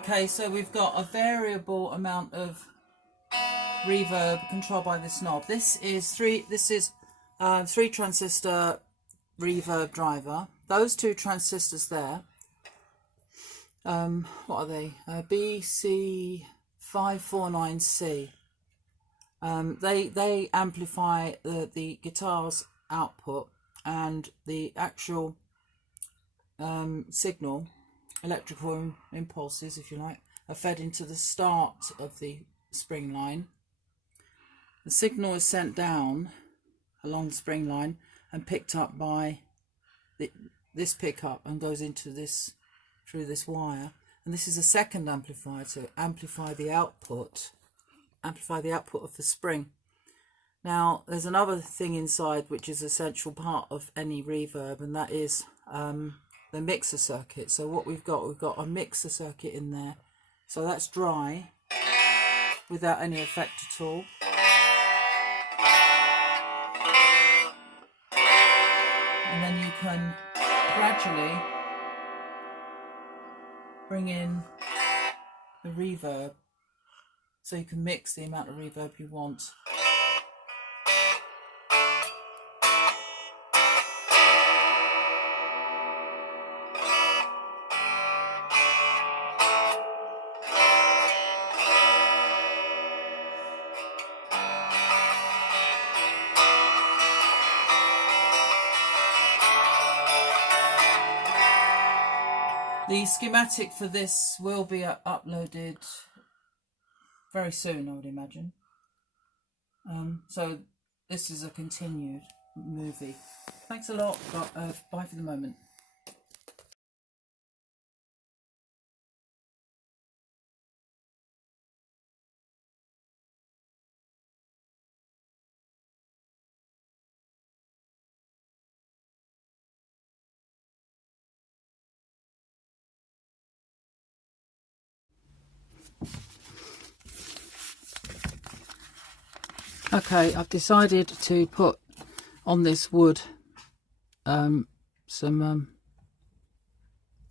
Okay, so we've got a variable amount of reverb controlled by this knob. This is three transistor reverb driver. Those two transistors there, what are they? BC549C. They amplify the guitar's output, and the actual signal, electrical impulses, if you like, are fed into the start of the spring line. The signal is sent down along the spring line and picked up by this pickup and goes into this, through this wire, and this is a second amplifier to amplify the output of the spring. Now there's another thing inside which is an essential part of any reverb, and that is the mixer circuit. So what we've got a mixer circuit in there, so that's dry without any effect at all. And then you can gradually bring in the reverb, so you can mix the amount of reverb you want. The schematic for this will be uploaded very soon, I would imagine. So this is a continued movie. Thanks a lot, but bye for the moment. Okay, I've decided to put on this wood some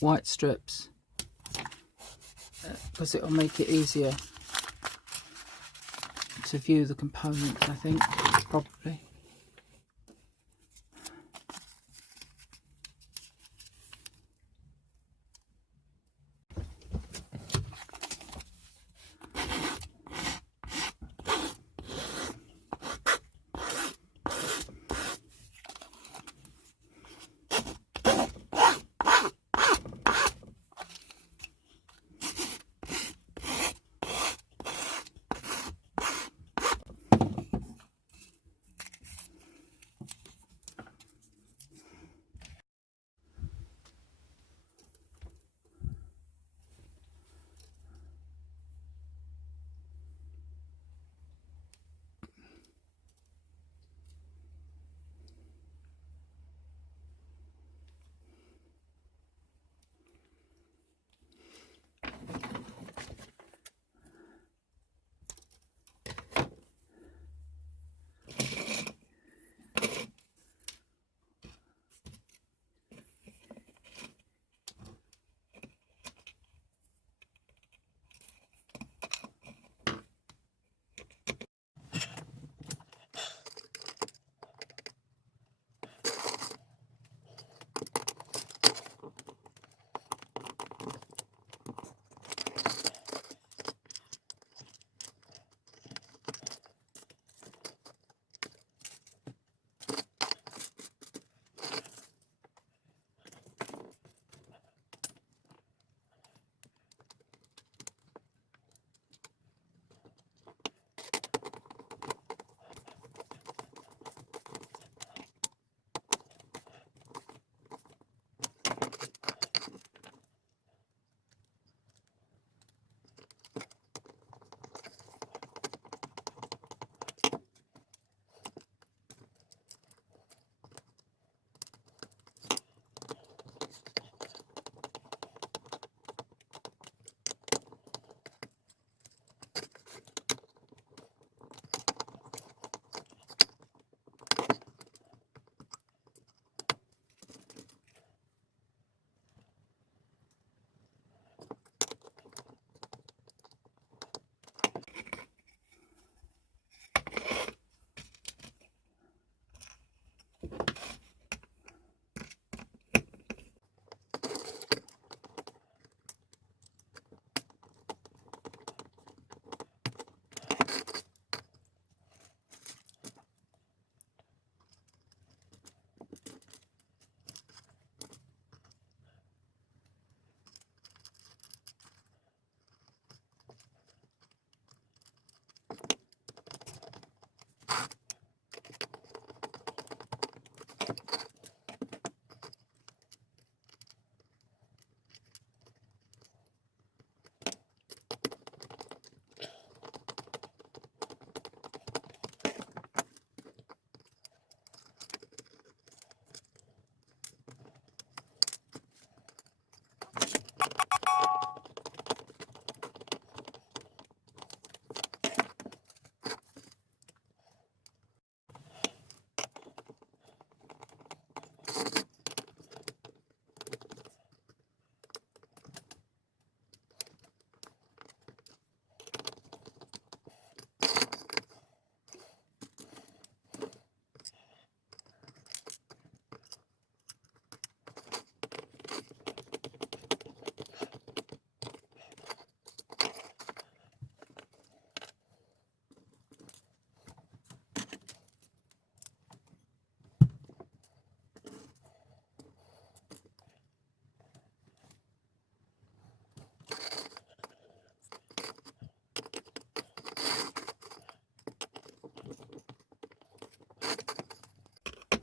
white strips because it will make it easier to view the components, I think, probably.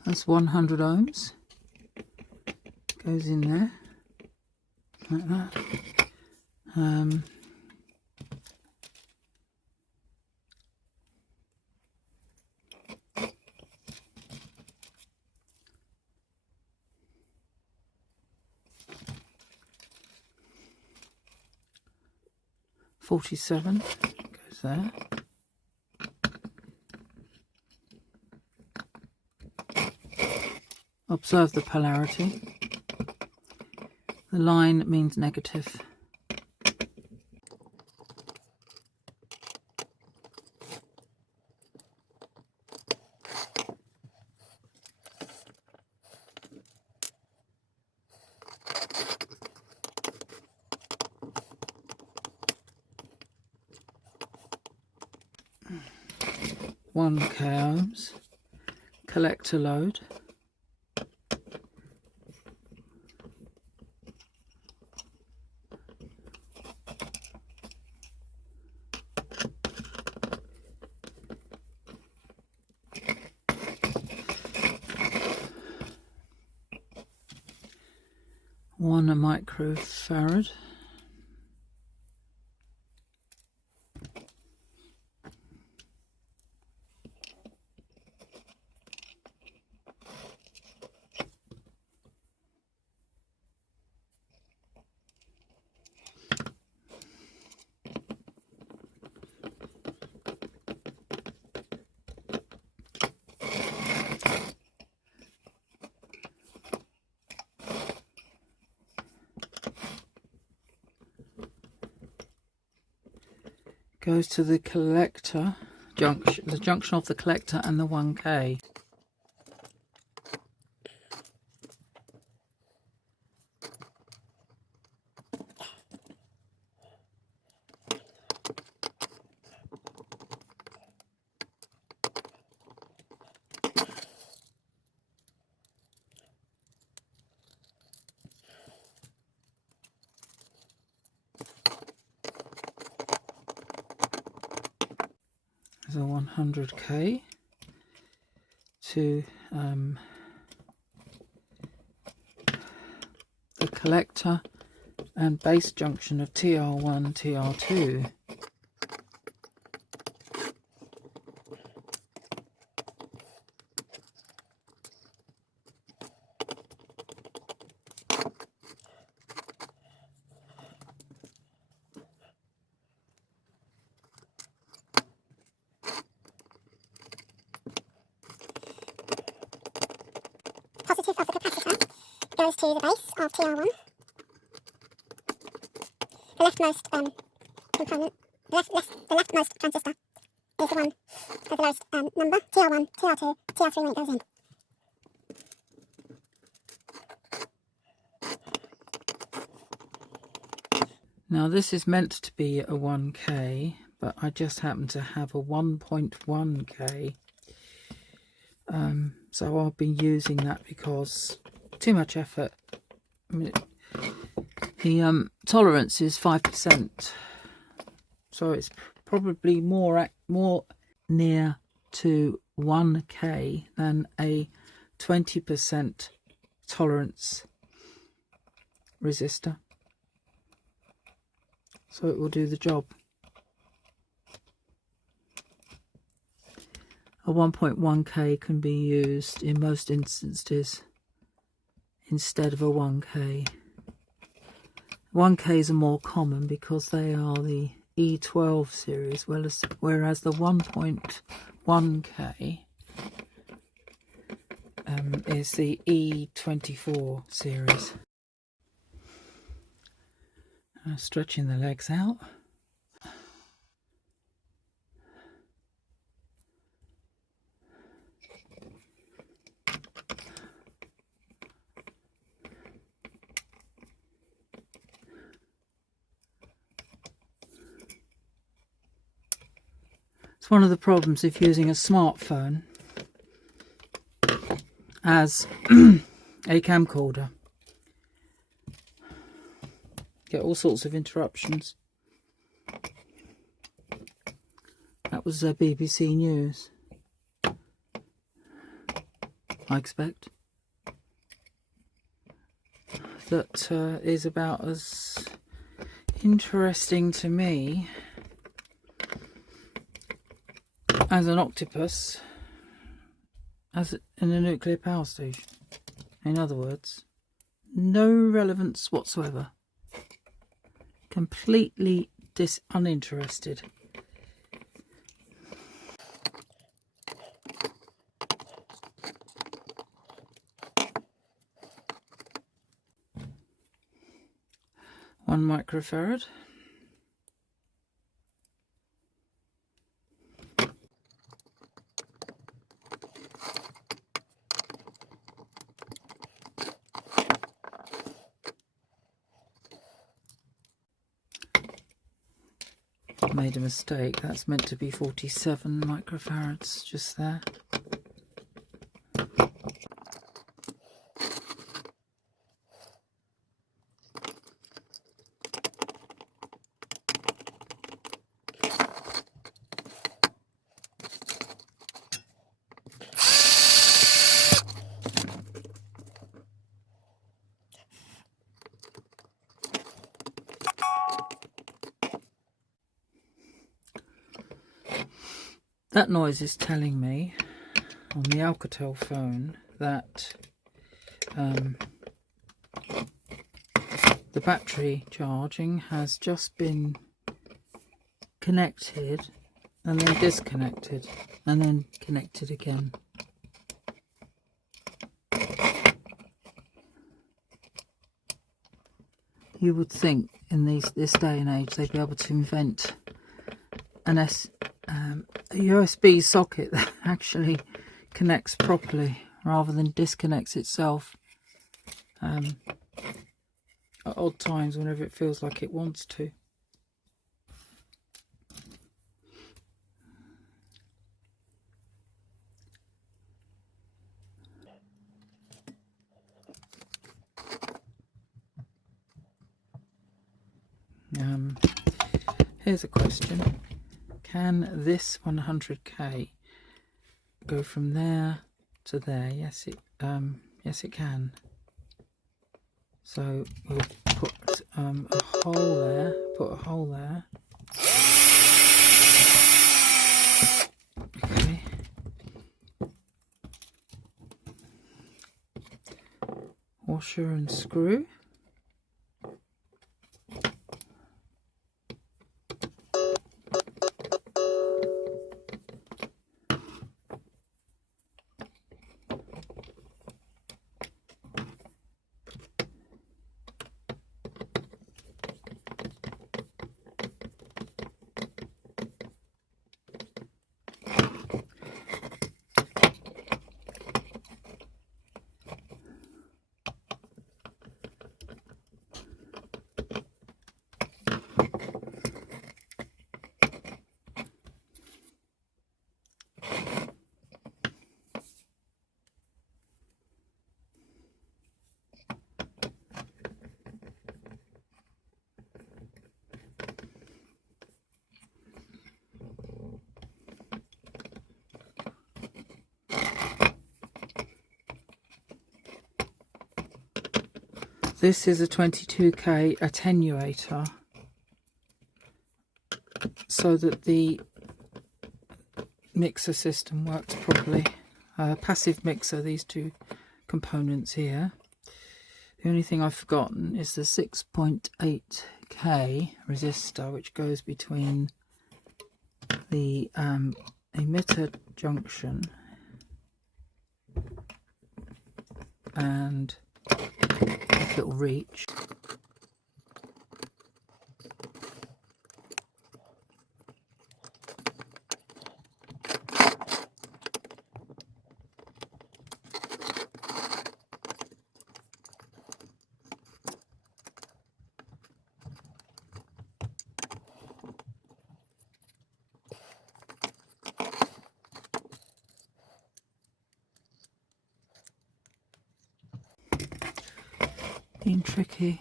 That's 100 ohms. Goes in there like that. 47 goes there. Observe the polarity. The line means negative. One k ohms. Collector load. One microfarad. Goes to the collector junction, the junction of the collector and the 1K. There's a 100k to the collector and base junction of TR1, TR2. Positive of the capacitor goes to the base of TR1. The leftmost component, the leftmost transistor is the one with the lowest number, TR1, TR2, TR3 when it goes in. Now this is meant to be a 1K, but I just happen to have a 1.1K. So I'll be using that because too much effort. I mean, the tolerance is 5%, so it's probably more near to 1K than a 20% tolerance resistor. So it will do the job. A 1.1K can be used in most instances instead of a 1K. 1Ks are more common because they are the E12 series, whereas the 1.1K is the E24 series. Stretching the legs out. It's one of the problems if using a smartphone as a camcorder. Get all sorts of interruptions. That was BBC News. I expect. That is about as interesting to me as an octopus as in a nuclear power station. In other words, no relevance whatsoever. Completely uninterested. One microfarad. Made a mistake. That's meant to be 47 microfarads just there. That noise is telling me on the Alcatel phone that the battery charging has just been connected and then disconnected and then connected again. You would think in this day and age they'd be able to invent a USB socket that actually connects properly rather than disconnects itself at odd times whenever it feels like it wants to. Here's a question. Can this 100k go from there to there? Yes, it can. So we'll put a hole there. Put a hole there. Okay. Washer and screw. This is a 22k attenuator so that the mixer system works properly. Passive mixer, these two components here. The only thing I've forgotten is the 6.8k resistor which goes between the emitter junction and if it'll reach. Being tricky.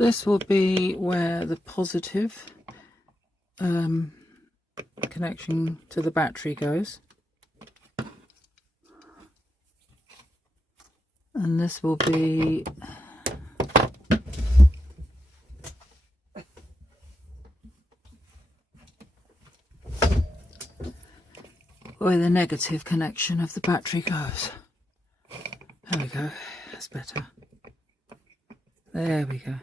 This will be where the positive connection to the battery goes. And this will be where the negative connection of the battery goes. There we go, that's better. There we go.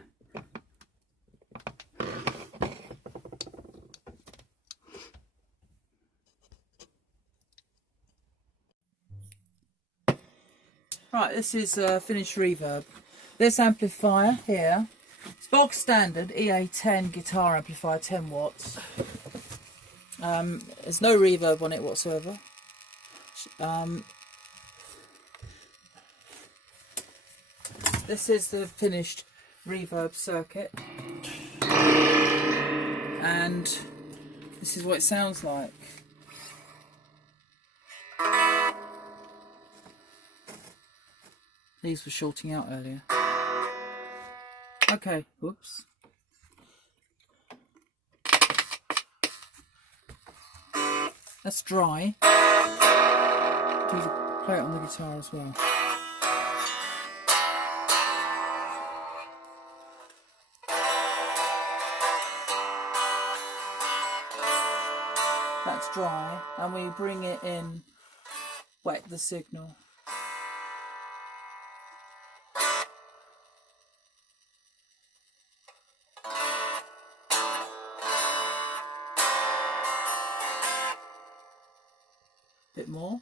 Right, this is finished reverb. This amplifier here, it's box standard EA10 guitar amplifier, 10 watts. There's no reverb on it whatsoever. This is the finished reverb circuit, and this is what it sounds like. These were shorting out earlier. Okay, whoops. That's dry. Play it on the guitar as well. That's dry, and we bring it in, wet the signal. Bit more.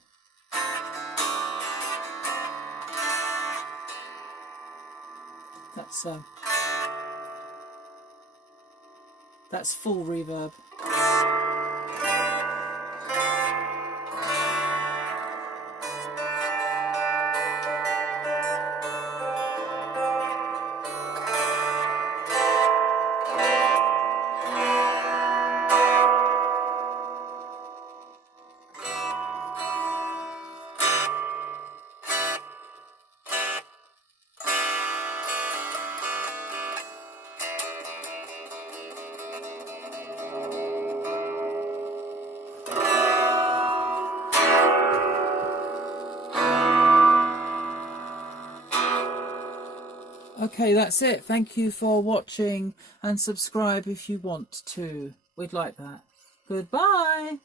That's full reverb. Okay, that's it. Thank you for watching, and subscribe if you want to. We'd like that. Goodbye.